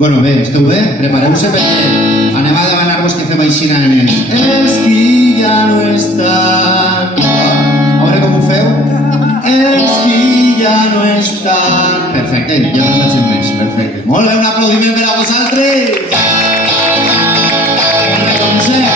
Bueno, bé, esteu bé? Prepareu-se perquè anem a demanar-vos que fem així en els qui ja no estan. A veure com ho feu. Els qui ja no estan. Perfecte, ja no faig més. Perfecte. Molt bé, un aplaudiment per a vosaltres. Comencem.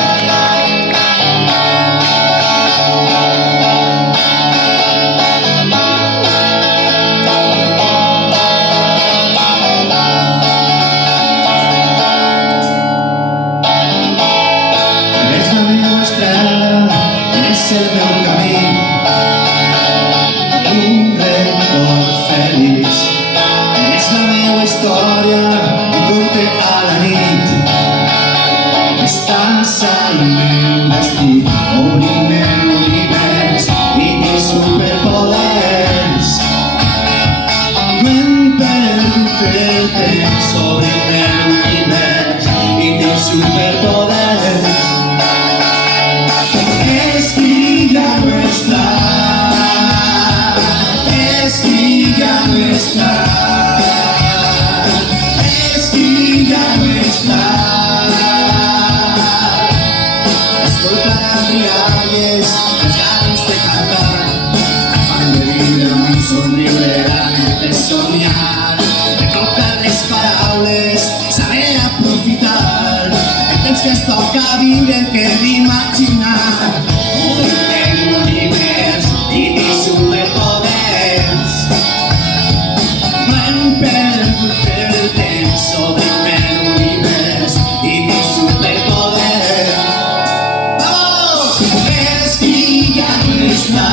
El meu camí, un record feliç. És la meva història, un conte a la nit. Estàs al meu destí, obrim l'univers i tens superpoders. No hem perdut el temps, obrim l'univers i tens superpoders. Soñar, recordar les paraules, saber aprofitar el temps que es toca viure, el que hem imaginar. Obrim l'univers i tens superpoders. No hem perdut el temps, obrim l'univers i tens superpoders. Vamos! És qui ja no està.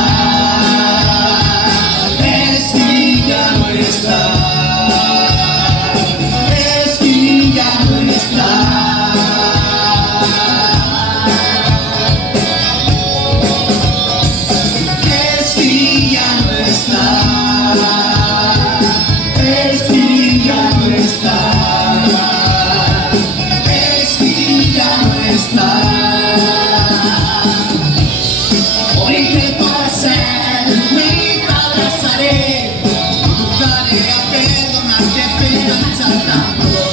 Perdonarte, pero salta por